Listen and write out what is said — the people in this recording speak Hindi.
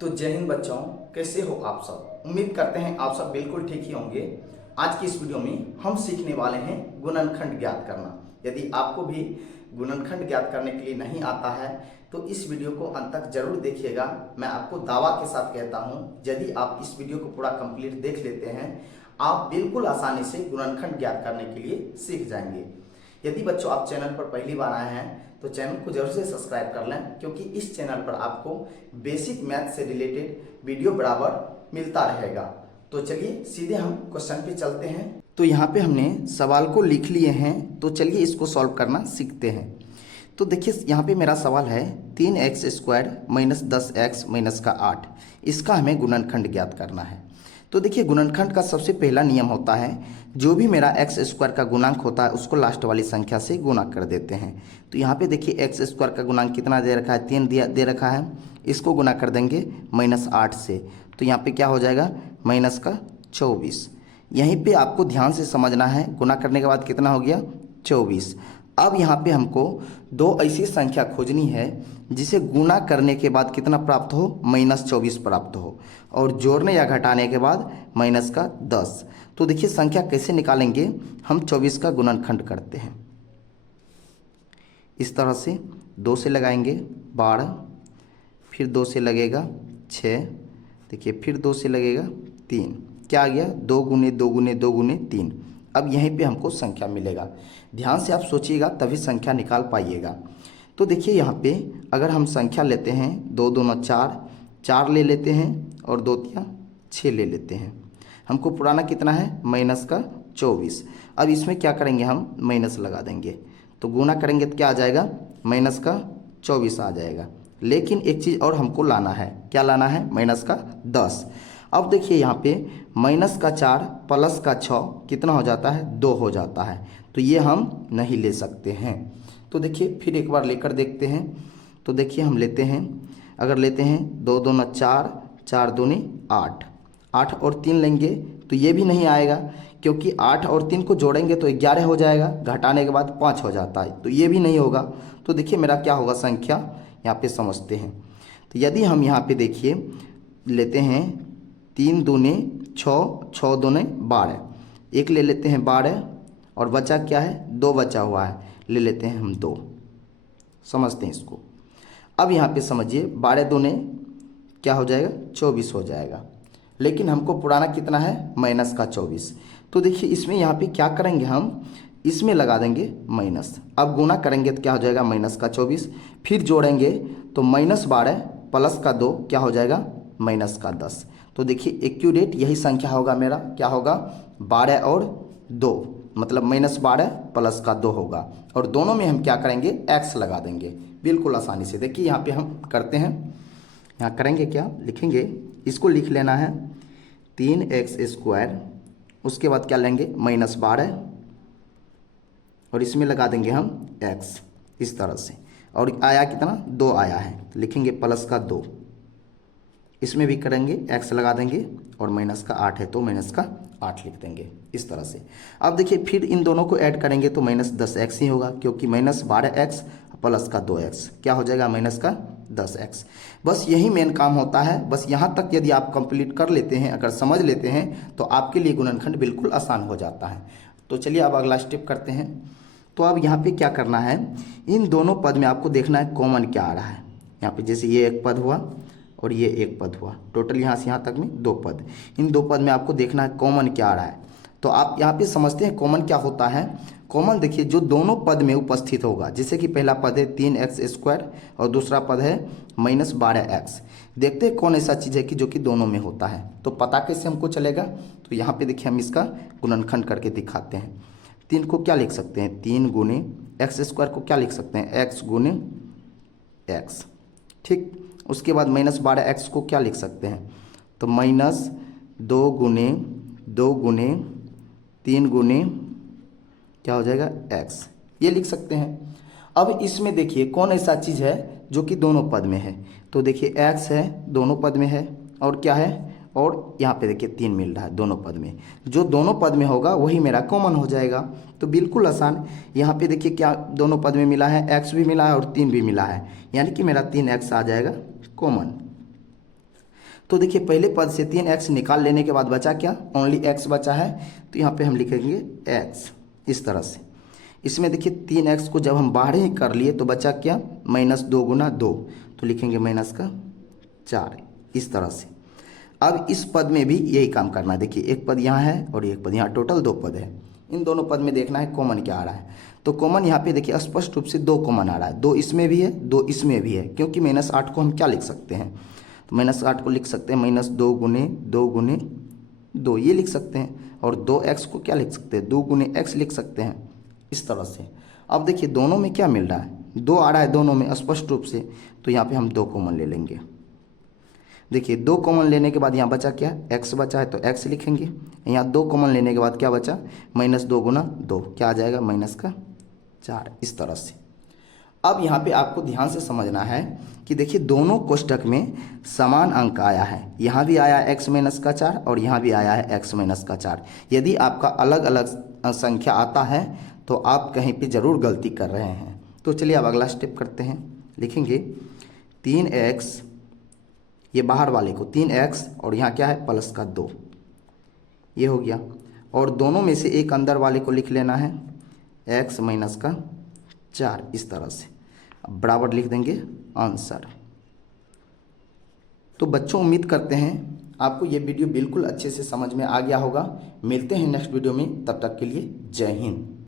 तो जय हिंद बच्चों, कैसे हो आप सब। उम्मीद करते हैं आप सब बिल्कुल ठीक ही होंगे। आज की इस वीडियो में हम सीखने वाले हैं गुणनखंड ज्ञात करना। यदि आपको भी गुणनखंड ज्ञात करने के लिए नहीं आता है तो इस वीडियो को अंत तक जरूर देखिएगा। मैं आपको दावा के साथ कहता हूं, यदि आप इस वीडियो को पूरा कंप्लीट देख लेते हैं आप बिल्कुल आसानी से गुणनखंड ज्ञात करने के लिए सीख जाएंगे। यदि बच्चों आप चैनल पर पहली बार आए हैं तो चैनल को जरूर से सब्सक्राइब कर लें, क्योंकि इस चैनल पर आपको बेसिक मैथ से रिलेटेड वीडियो बराबर मिलता रहेगा। तो चलिए सीधे हम क्वेश्चन पे चलते हैं। तो यहाँ पे हमने सवाल को लिख लिए हैं, तो चलिए इसको सॉल्व करना सीखते हैं। तो देखिए यहाँ पे मेरा सवाल है 3x² माइनस 10x माइनस का 8, इसका हमें गुणनखंड ज्ञात करना है। तो देखिए गुणनखंड का सबसे पहला नियम होता है, जो भी मेरा x² का गुणांक होता है उसको लास्ट वाली संख्या से गुणा कर देते हैं। तो यहाँ पे देखिए x² का गुणांक कितना दे रखा है, 3 दे रखा है। इसको गुणा कर देंगे -8 से, तो यहाँ पे क्या हो जाएगा -24। यहीं पे आपको ध्यान से समझना है, गुणा करने के बाद कितना हो गया 24। अब यहाँ पे हमको दो ऐसी संख्या खोजनी है जिसे गुणा करने के बाद कितना प्राप्त हो -24 प्राप्त हो, और जोड़ने या घटाने के बाद -10। तो देखिए संख्या कैसे निकालेंगे, हम 24 का गुणनखंड करते हैं। इस तरह से 2 से लगाएंगे 12, फिर 2 से लगेगा 6, देखिए फिर 2 से लगेगा 3, क्या आ गया 2 गुने 2 गुने 2 गुने 3। अब यहीं पे हमको संख्या मिलेगा। ध्यान से आप सोचिएगा तभी संख्या निकाल पाइएगा। तो देखिए यहाँ पे अगर हम संख्या लेते हैं 2 दूना 4, 4 ले लेते हैं और 2 तिया 6 ले लेते हैं। हमको पुराना कितना है -24। अब इसमें क्या करेंगे, हम माइनस लगा देंगे, तो गुणा करेंगे तो क्या आ जाएगा -24 आ जाएगा। लेकिन एक चीज़ और हमको लाना है, क्या लाना है -10। अब देखिए यहाँ पे -4 प्लस का 6 कितना हो जाता है 2 हो जाता है, तो ये हम नहीं ले सकते हैं। तो देखिए फिर एक बार लेकर देखते हैं। तो देखिए हम लेते हैं, अगर लेते हैं 2 दूना 4, 4 दूनी 8, 8 और 3 लेंगे तो ये भी नहीं आएगा, क्योंकि 8 और 3 को जोड़ेंगे तो 11 हो जाएगा, घटाने के बाद 5 हो जाता है, तो ये भी नहीं होगा। तो देखिए मेरा क्या होगा संख्या, यहाँ पे समझते हैं। तो यदि हम यहाँ पे देखिए लेते हैं 3 दूने 6, 6 दूने 12, एक ले लेते हैं 12 और बचा क्या है 2 बचा हुआ है, ले लेते हैं हम 2। समझते हैं इसको। अब यहाँ पे समझिए 12 दूने क्या हो जाएगा 24 हो जाएगा, लेकिन हमको पुराना कितना है -24। तो देखिए इसमें यहाँ पे क्या करेंगे, हम इसमें लगा देंगे माइनस। अब गुणा करेंगे तो क्या हो जाएगा -24, फिर जोड़ेंगे तो -12 प्लस का 2 क्या हो जाएगा -10। तो देखिए एक्यूरेट यही संख्या होगा मेरा, क्या होगा 12 और 2, मतलब -12 प्लस का 2 होगा, और दोनों में हम क्या करेंगे x लगा देंगे बिल्कुल आसानी से। देखिए यहाँ पे हम करते हैं, यहाँ करेंगे क्या लिखेंगे, इसको लिख लेना है 3x², उसके बाद क्या लेंगे -12 और इसमें लगा देंगे हम x इस तरह से, और आया कितना 2 आया है, तो लिखेंगे प्लस का 2, इसमें भी करेंगे x लगा देंगे, और माइनस का 8 है तो माइनस का 8 लिख देंगे इस तरह से। अब देखिए फिर इन दोनों को ऐड करेंगे तो -10x ही होगा, क्योंकि -12x प्लस का 2x क्या हो जाएगा -10x। बस यही मेन काम होता है। बस यहाँ तक यदि आप कंप्लीट कर लेते हैं, अगर समझ लेते हैं, तो आपके लिए गुणनखंड बिल्कुल आसान हो जाता है। तो चलिए अब अगला स्टेप करते हैं। तो अब यहाँ पे क्या करना है, इन दोनों पद में आपको देखना है कॉमन क्या आ रहा है। यहाँ पे जैसे ये एक पद हुआ और ये एक पद हुआ, टोटल यहाँ से यहाँ तक में 2 पद। इन 2 पद में आपको देखना है कॉमन क्या आ रहा है। तो आप यहाँ पे समझते हैं कॉमन क्या होता है। कॉमन देखिए जो दोनों पद में उपस्थित होगा, जैसे कि पहला पद है 3x² और दूसरा पद है -12x। देखते हैं कौन ऐसा चीज़ है कि जो कि दोनों में होता है, तो पता कैसे हमको चलेगा। तो यहाँ पे देखिए हम इसका गुणनखंड करके दिखाते हैं। 3 को क्या लिख सकते हैं, 3 गुने x² को क्या लिख सकते हैं, x गुने x, ठीक। उसके बाद -12x को क्या लिख सकते हैं, तो -2 गुने 2 गुने 3 गुने क्या हो जाएगा x, ये लिख सकते हैं। अब इसमें देखिए कौन ऐसा चीज़ है जो कि दोनों पद में है। तो देखिए x है दोनों पद में है, और क्या है, और यहाँ पे देखिए 3 मिल रहा है दोनों पद में। जो दोनों पद में होगा वही मेरा कॉमन हो जाएगा। तो बिल्कुल आसान। यहाँ पे देखिए क्या दोनों पद में मिला है, x भी मिला है और 3 भी मिला है, यानी कि मेरा 3x आ जाएगा कॉमन। तो देखिए पहले पद से 3x निकाल लेने के बाद बचा क्या, ओनली x बचा है, तो यहाँ पे हम लिखेंगे x इस तरह से। इसमें देखिए 3x को जब हम बाहर ही कर लिए तो बचा क्या, -2 गुना 2, तो लिखेंगे -4 इस तरह से। अब इस पद में भी यही काम करना है। देखिए एक पद यहाँ है और एक पद यहाँ, टोटल 2 पद है। इन दोनों पद में देखना है कॉमन क्या आ रहा है। तो कॉमन यहाँ पे देखिए स्पष्ट रूप से 2 कॉमन आ रहा है, 2 इसमें भी है 2 इसमें भी है, क्योंकि -8 को हम क्या लिख सकते हैं, तो -8 को लिख सकते हैं -2 गुने 2 गुने 2 ये लिख सकते हैं, और 2x को क्या लिख सकते हैं, 2 गुने x लिख सकते हैं इस तरह से। अब देखिए दोनों में क्या मिल रहा है, 2 आ रहा है दोनों में स्पष्ट रूप से, तो यहाँ पे हम 2 कॉमन ले लेंगे। देखिए 2 कॉमन लेने के बाद यहाँ बचा क्या, x बचा है तो x लिखेंगे। यहाँ 2 कॉमन लेने के बाद क्या बचा, -2 गुना 2 क्या आ जाएगा, -4 इस तरह से। अब यहाँ पे आपको ध्यान से समझना है कि देखिए दोनों कोष्ठक में समान अंक आया है, यहाँ भी आया है x-4 और यहाँ भी आया है x-4। यदि आपका अलग अलग संख्या आता है तो आप कहीं पे ज़रूर गलती कर रहे हैं। तो चलिए अब अगला स्टेप करते हैं। लिखेंगे 3x, ये बाहर वाले को 3x और यहाँ क्या है प्लस का 2, ये हो गया। और दोनों में से एक अंदर वाले को लिख लेना है x-4 इस तरह से, अब बराबर लिख देंगे आंसर। तो बच्चों उम्मीद करते हैं आपको ये वीडियो बिल्कुल अच्छे से समझ में आ गया होगा। मिलते हैं नेक्स्ट वीडियो में, तब तक के लिए जय हिंद।